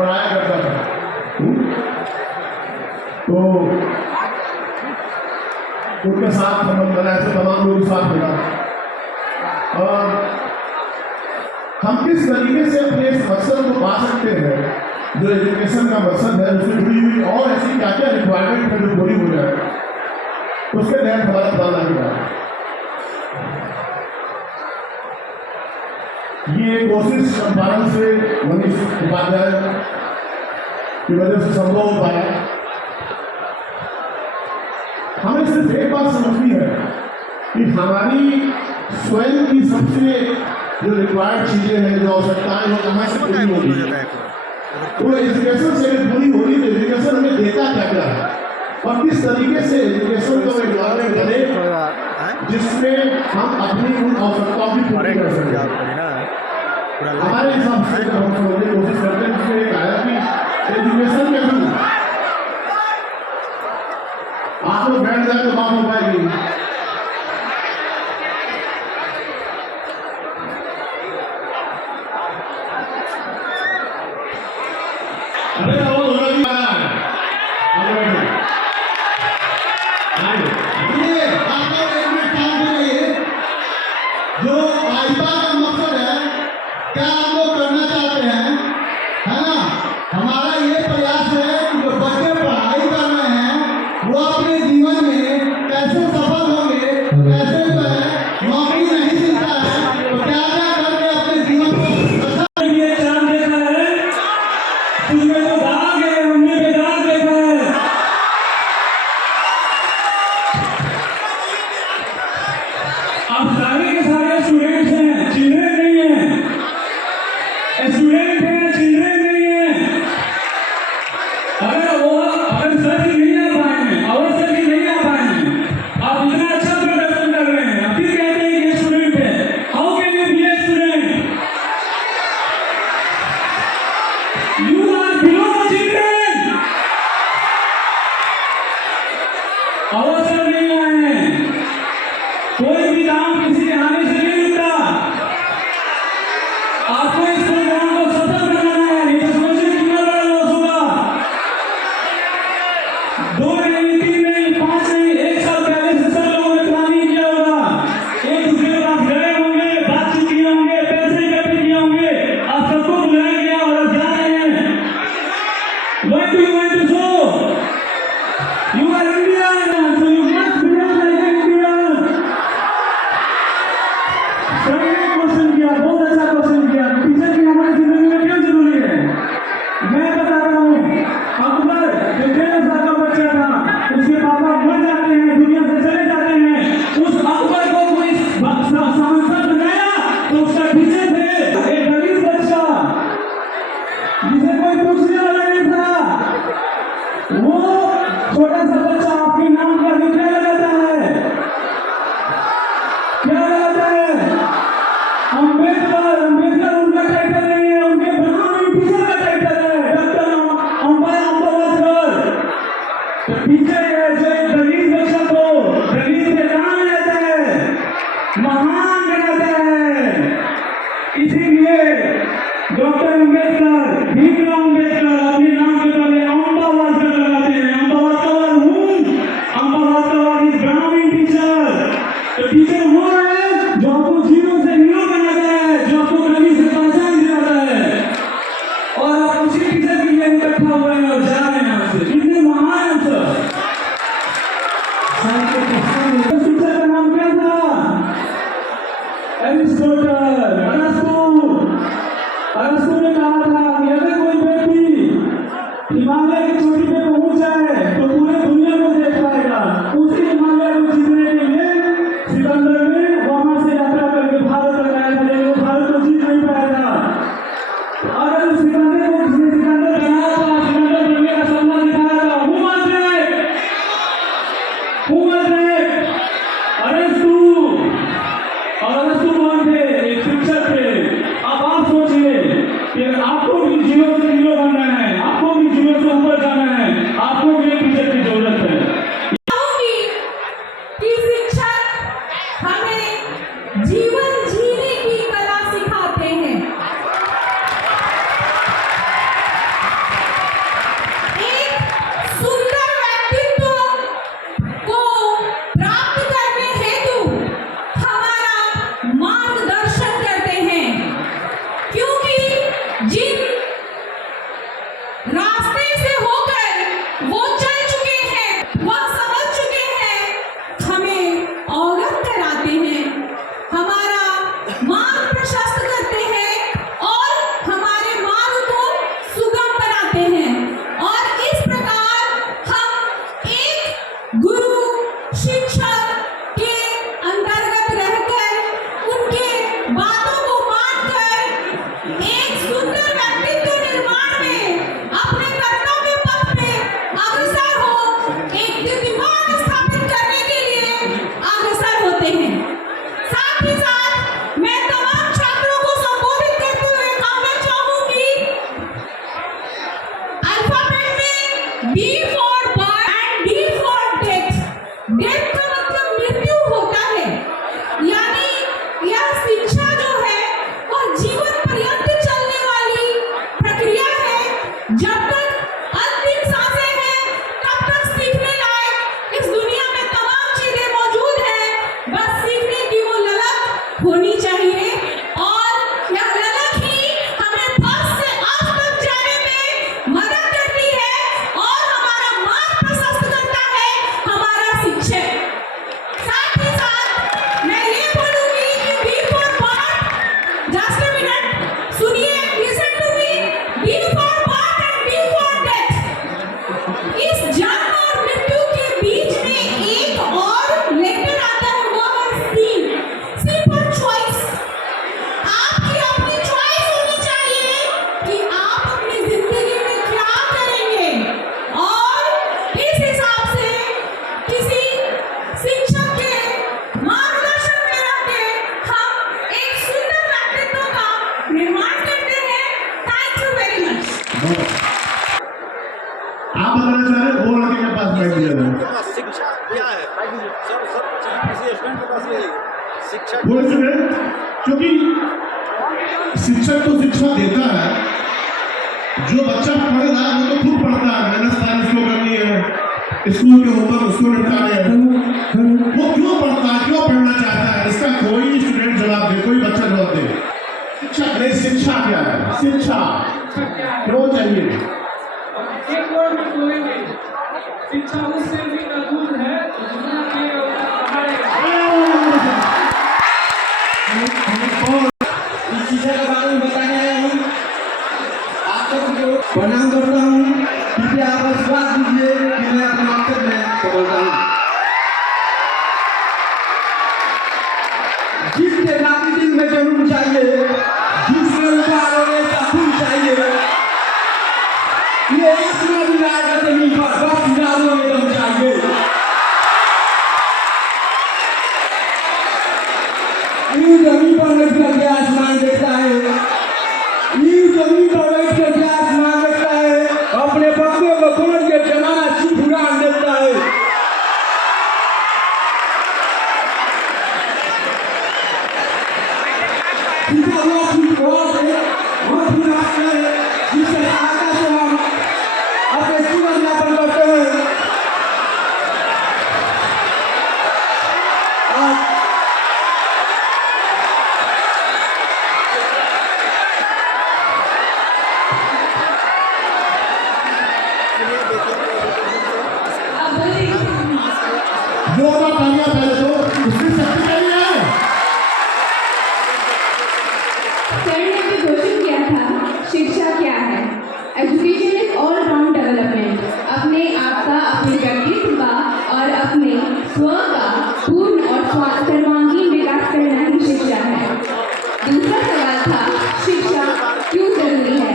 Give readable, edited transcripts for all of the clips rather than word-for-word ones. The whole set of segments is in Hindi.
पढ़ाया करता था। तो उनके साथ संबंध बना, ऐसे तमाम लोग साथ मिला। और हम किस तरीके से अपने इस मकसद को पा सकते हैं, जो एजुकेशन का मकसद है, उससे जुड़ी हुई और ऐसी क्या क्या रिक्वायरमेंट है जो पूरी हो जाए, उसके तहत हमारा प्लान आएगा। ये कोशिश चंपारण से मनीष उपाध्याय की वजह से संभव हो पाया। हमें सिर्फ एक बात समझनी है कि हमारी स्वयं की सबसे जो रिक्वायर्ड चीजें हैं, जो आवश्यकताएं हैं, कहाँ से पूरी होगी। वो एजुकेशन से पूरी होगी तो एजुकेशन हमें देता क्या क्या है, और किस तरीके से एजुकेशन का एनवायरमेंट बने जिसमें हम अपनी उन आवश्यकताओं की पूरी कर सकें। हमारे हिसाब से जब हम समझने की कोशिश करते हैं, उसमें एक आया कि एजुकेशन के थ्रू आप लोग बैठ जाए तो बात हो पाएगी। अरे वो लोग जो आइबा का मकसद है, क्या हम लोग करना चाहते हैं, है ना? हमारा ये प्रयास है कि जो बच्चे पढ़ाई कर रहे हैं वो अपने जीवन में कैसे सफल होंगे, कैसे जो है नौकरी नहीं मिलता है तो क्या क्या करके अपने जीवन को ये चांद देखा है, तुझमें तो दाग है, हमने भी दाग देखा है। आप सारे के सारे स्टूडेंट्स हैं, चिल्ड्रन नहीं है, स्टूडेंट हैं, चिल्ड्रन नहीं है। अगर सर जी नहीं आ पाए हैं, अवश्य सर जी नहीं आ पाए हैं, आप इतना अच्छा प्रदर्शन कर रहे हैं, फिर कहते हैं ये स्टूडेंट है। How can you be a student? You are below the children. अवसर नहीं आए हैं, कोई भी काम किसी के हानि से नहीं रुकता। आपको इस प्रोग्राम को सफल बनाना है, नहीं तो समझिए कितना बड़ा लॉस होगा। 2 नहीं, 3 नहीं, 5 नहीं, 1 साल पहले से सब लोगों ने प्लानिंग किया होगा, एक दूसरे के पास गए होंगे, बातचीत किए होंगे, पैसे इकट्ठे किए होंगे, आप सबको बुलाया गया और अब जा रहे हैं। What do you want to show? You are Indian, so you must behave like an Indian. सभी ने क्वेश्चन किया, बहुत अच्छा क्वेश्चन किया। टीचर की हमारी जिंदगी में क्यों जरूरी है, मैं बता रहा हूँ। अकबर जो 13 साल का बच्चा था, उसके पापा मर जाते हैं, दुनिया से चले जाते हैं। उस अकबर को कोई सांसद बनाया तो उसका पीछे थे एक दलित बच्चा जिसे कोई पूछने वाला नहीं था। वो छोटा सा बच्चा आपके नाम का क्या लगाता है, क्या लगाता है? अंबेडकर। अंबेडकर उनका टाइटल नहीं है, उनके ब्राह्मण टीचर का टाइटल है, डॉक्टर अंबेडकर। तो टीचर है जो एक दलित बच्चा को दलित के काम लेता है, महान बनाता है। इसीलिए डॉक्टर अंबेडकर, भीमराव अंबेडकर अपने नाम के पहले अम्बावादकर लगाते हैं। अम्बावादकर हूँ, अम्बावादकर इज ब्राह्मण टीचर। तो टीचर वो है जो आपको जीरो से हीरो बनाता है, जो आपको कभी से पहचान दिलाता है, और आप उसी टीचर के लिए इकट्ठा हुए हैं और जा रहे हैं आपसे। कितने महान है सर। टीचर का नाम क्या था? एरिस्टोटल। अरस्तु ने कहा था कि अगर कोई व्यक्ति हिमालय की चोटी पे पहुंच जाए तो पूरे दुनिया को देख पाएगा। उसी हिमालय को जीतने के लिए सिकंदर ने वहां से यात्रा करके भारत तक आया था, लेकिन वो भारत को जीत नहीं पाया था। अगर सिकंदर को किसी सिकंदर बनाया था, सिकंदर बनने D for birth and D for death. Death का मतलब मृत्यु होता है, यानी यह शिक्षा जो है वह जीवन पर्यंत चलने वाली प्रक्रिया है। जब तक अंतिम सांसें हैं तब तक सीखने लायक इस दुनिया में तमाम चीजें मौजूद हैं, बस सीखने की वो ललक होनी चाहिए। और यह ललक ही हमें फर्स्ट से आज तक जाने में मदद करती है और हमारा मार्ग प्रशस्त करता है हमारा शिक्षक। साथ ही साथ मैं ये बोलूंगी कि B for birth, just a minute सुनिए, listen to me, B for birth and B for death. इस जन्म और मृत्यु के बीच में एक और लेटर आता है, वो है सी फॉर चॉइस। आपकी अपनी चॉइस होनी चाहिए कि आप अपनी जिंदगी में क्या करेंगे, और इस हिसाब से किसी शिक्षक के मार्गदर्शन में रहकर हम एक सुंदर व्यक्तित्व का निर्माण करते हैं। Thank you very much. आप बताना चाह रहे हैं, वो लड़के के पास बैठ दिया था शिक्षा क्या है सर? किसी स्टूडेंट के पास ये शिक्षा वो स्टूडेंट, क्योंकि शिक्षक तो शिक्षा देता है, जो बच्चा पढ़ रहा है वो तो खुद पढ़ता है, मेहनत सारी उसको करनी है, स्कूल के होमवर्क उसको निपटाने हैं, वो क्यों पढ़ता है, क्यों पढ़ना चाहता है, इसका कोई स्टूडेंट जवाब दे, कोई बच्चा जवाब दे। शिक्षा नहीं, शिक्षा क्या है, शिक्षा क्यों चाहिए? एक वर्ड में बोलेंगे, शिक्षा उससे भी मजबूत है दुनिया के इस चीज़ के बारे में बताने आया हूँ। आप सबको प्रणाम करता हूँ। कृपया आप आशीर्वाद दीजिए कि मैं अपने मकसद में सफलता हूँ। जिसके बाकी दिन में जरूर चाहिए, जिसमें उपारों में सकून चाहिए, ये आसमान भी आएगा जमीन पर, बस किनारों में दम चाहिए। यूं जमीन पर बैठ करके आसमान देखता है, यूं जमीन पर बैठ करके आसमान देखता है, अपने पत्तों को खोल के जमाना सिर्फ उड़ान देता है। जिसका वो अपनी बहुत है, वो अपनी रास्ते है, जिससे आगे से हम अपने जीवन यापन करते हैं। अब बोलिए। जोरदार तालियां पहले तो, उसकी शक्ति नहीं है। सर ने अभी घोषित किया था, शिक्षा क्या है? Education is all round development. अपने आप का, अपने व्यक्तित्व का और अपने स्व का पूर्ण और सर्वांगीण विकास करना ही शिक्षा है। दूसरा सवाल था, शिक्षा क्यों जरूरी है?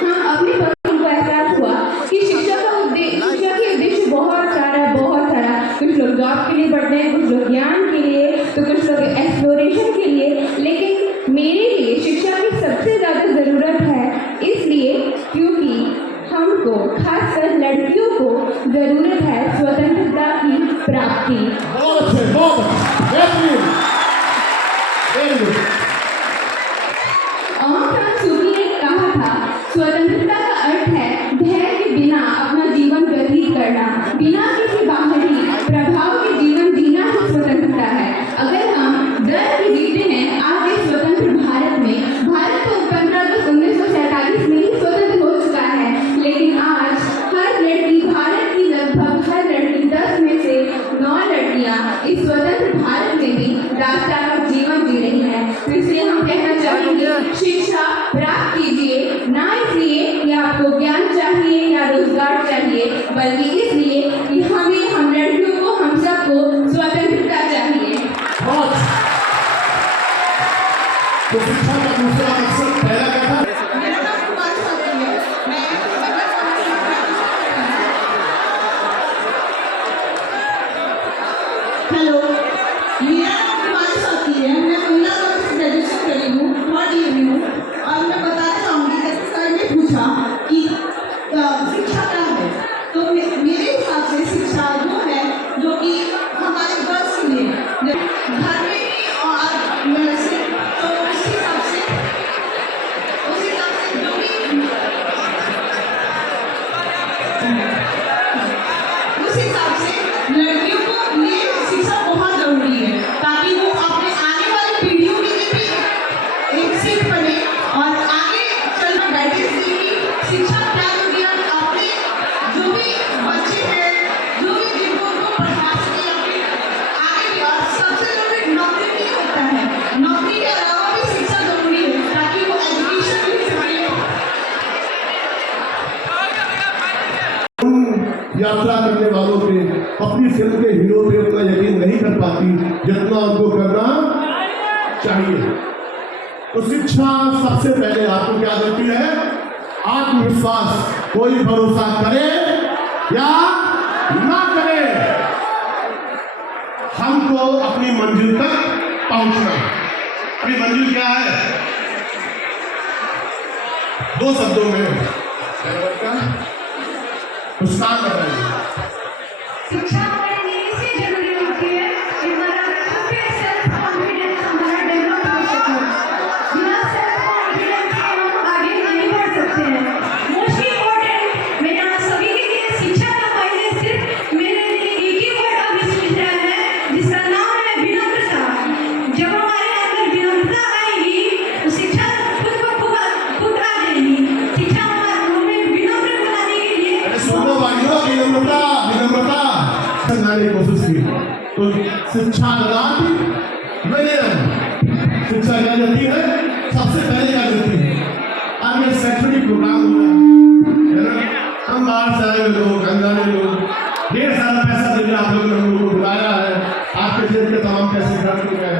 हम अपने बच्चों को एहसास हुआ कि शिक्षा के उद्देश्य बहुत सारा कुछ लोग जॉब के लिए पढ़ते हैं, कुछ लोग ज्ञान के लिए, तो कुछ लोग एक्सप्लोरेशन के लिए, लेकिन मेरे लिए शिक्षा की सबसे ज़्यादा ज़रूरत है, इसलिए क्योंकि हमको, खासकर लड़कियों को ज़रूरत है स्वतंत्रता की प्राप्ति। बहुत अच्छे, बहुत बेहतरीन, वेरी गुड। ऑंग सान सू की ने कहा था, स्वतंत्रता का अर्थ है भय के बिना अपना जीवन व्यतीत करना, बिना किसी बाहरी प्रभाव के जीवन जीना ही स्वतंत्रता है। अगर हम डर के जीते हैं आज के स्वतंत्र भारत में, भारत तो 15 अगस्त 1947 में ही स्वतंत्र हो चुका है, लेकिन आज हर लड़की, भारत की लगभग हर लड़की 10 में से 9 लड़कियां इस स्वतंत्र भारत में भी राष्ट्रवादी जीवन जी रही हैं। तो इसलिए हम कहना चाहेंगे, शिक्षा प्राप्त कीजिए, ना इसलिए कि आपको ज्ञान चाहिए या रोजगार चाहिए, बल्कि इसलिए कि हम लड़कियों को, हम सबको स्वतंत्रता चाहिए। बहुत। तो शिक्षा का दूसरा मकसद पहला क्या था? मेरा नाम कुमारी साथी है। मैं हेलो, मेरा नाम कुमारी साथी है। मैं महिला वर्ग से ग्रेजुएशन करी हूँ, थर्ड ईयर में हूँ, और मैं बताना चाहूँगी, जैसे सर ने पूछा कि शिक्षा क्या है, तो यात्रा करने वालों पे, अपनी फिल्म के हीरो पे उतना यकीन नहीं कर पाती जितना उनको करना चाहिए। तो शिक्षा सबसे पहले आपको क्या देती है? आत्मविश्वास। कोई भरोसा करे या ना करे, हमको अपनी मंजिल तक पहुंचना। अपनी मंजिल क्या है? दो शब्दों में मुस्कान बताइए। शिक्षा हमारे लिए इसलिए जरूरी होती है कि हमारा खुद पे सेल्फ कॉन्फिडेंस हमारा डेवलप हो सके। बिना सेल्फ कॉन्फिडेंस के हम आगे नहीं बढ़ सकते हैं। मोस्ट इम्पोर्टेंट मेरे यहाँ सभी के लिए शिक्षा का मायने सिर्फ मेरे लिए एक ही वर्ड अविस्मरणीय है, जिसका नाम है विनम्रता। जब हमारे अंदर विनम्रता आएगी तो शिक्षा खुद ब खुद आ जाएगी। शिक्षा हमें विनम्र बनाने के लिए सुनो भाइयों, विनम्रता विनम्रता समझाने की कोशिश की। तो शिक्षा ददाति विनयम। शिक्षा क्या देती है? सबसे पहले क्या देती है? आज ये शैक्षणिक प्रोग्राम हो रहा है ना, हम बाहर से आए लोग, अनजाने लोग, ढेर सारा पैसा देने आप लोगों ने हम लोगों को बुलाया है, आपके जेब के तमाम पैसे खर्च हो गए।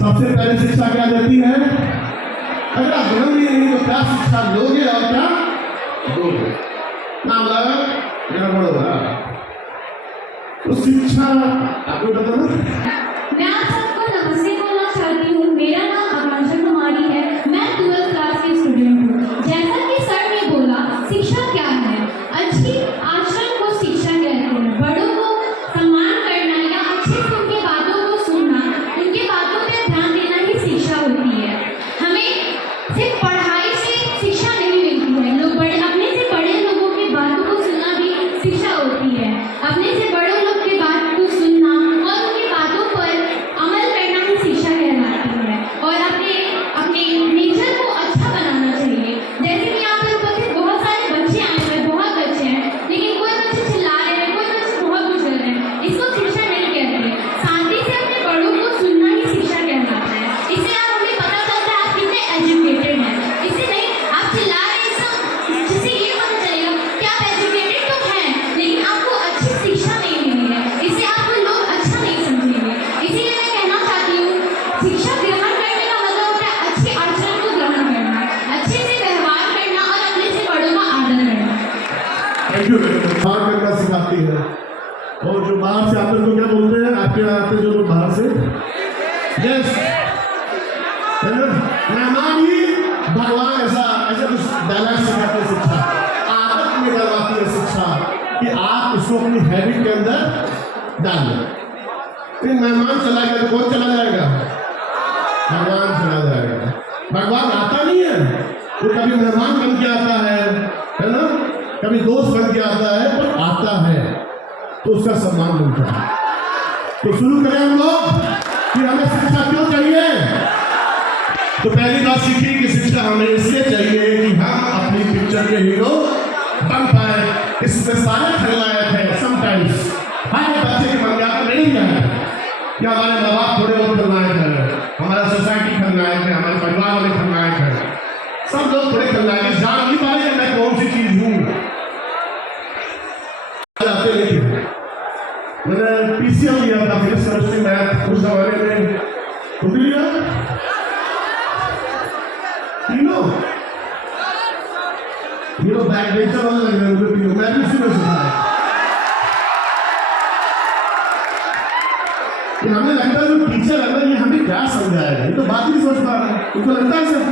सबसे पहले शिक्षा क्या देती है? अगर आप विनम्र नहीं तो क्या शिक्षा लोगे और क्या दोगे? नाम लगा मेरा बड़ोदा। तो शिक्षा आपको बताना। मैं आप सबको नमस्ते बोलना चाहती हूँ। मेरा नाम आकांक्षा कुमारी है। मैं 12th क्लास की स्टूडेंट हूँ। जैसा कि सर ने बोला, शिक्षा क्या है? अच्छी आचरण को शिक्षा कहते हैं। बड़ों को सम्मान करना या अच्छे से उनके बातों को सुनना, उनके बातों पर ध्यान देना ही शिक्षा होती है। हमें सिर्फ पढ़ाई से शिक्षा नहीं मिलती है। लोग बड़े अपने से बड़े लोगों की बातों को सुनना भी शिक्षा होती है। अपने से बड़े लोग की बात को सुनना और उनकी बातों पर अमल करना ही शिक्षा कहलाती है। और अपने अपने नेचर को अच्छा बनाना चाहिए। जैसे कि यहाँ पर उपस्थित बहुत सारे बच्चे आए हुए हैं, बहुत बच्चे हैं, लेकिन कोई बच्चे चिल्ला रहे हैं, कोई बच्चे बहुत कुछ कर रहे हैं। इसको शिक्षा नहीं कहते। शांति से अपने बड़ों को सुनना ही शिक्षा कहलाता है। इससे आप हमें पता चलता है आप कितने एजुकेटेड हैं। इससे नहीं आप चिल्ला रहे हैं, जिससे ये पता चलेगा कि आप एजुकेटेड तो हैं, लेकिन आपको अच्छी शिक्षा नहीं मिली है। इससे आपको लोग अच्छा नहीं समझेंगे। इसीलिए मैं कहना चाहती हूँ, शिक्षा ग्रहण करने का मतलब होता है अच्छे आचरण को ग्रहण करना, अच्छे से व्यवहार करना और अपने से बड़ों का आदर करना। Thank you. बाहर करना सिखाती है। और जो बाहर से आते हैं तो क्या बोलते हैं? आपके यहाँ आते जो लोग बाहर से, यस, है ना, मेहमान ही भगवान, ऐसा ऐसा कुछ डायलॉग सिखाते हैं। शिक्षा आदत में डलवाती है शिक्षा कि आप इसको अपनी हैबिट के अंदर डाल लें। फिर मेहमान चला गया तो कौन चला जाएगा? भगवान चला जाएगा। भगवान आता नहीं है, वो कभी मेहमान बन के आता है ना, कभी दोस्त बन के आता है, पर आता है तो उसका सम्मान मिलता है। तो शुरू करें हम लोग कि हमें शिक्षा क्यों चाहिए? तो पहली बात सीखी कि शिक्षा हमें इसलिए चाहिए कि हम अपनी पिक्चर के हीरो बन पाए। इसमें सारे खलनायक है। समटाइम्स हर बच्चे के मन जाकर नहीं है कि हमारे माँ बाप थोड़े बहुत खलनायक है, हमारा सोसाइटी खलनायक है, हमारे परिवार वाले खलनायक है, सब लोग थोड़े खलनायक जान नहीं पाए मैं कौन सी चीज हूँ। जाते नहीं। मैंने पीसीएम लिया था, फिर सेमेस्टर मैथ उस जमाने में तो लिया बैक बेंचर वाला लग रहा है मुझे। मैं भी उसी में से था कि हमें लगता है जो टीचर है ना, ये हमें क्या समझाएगा, ये तो बात नहीं समझ पा रहा है। उनको लगता है सर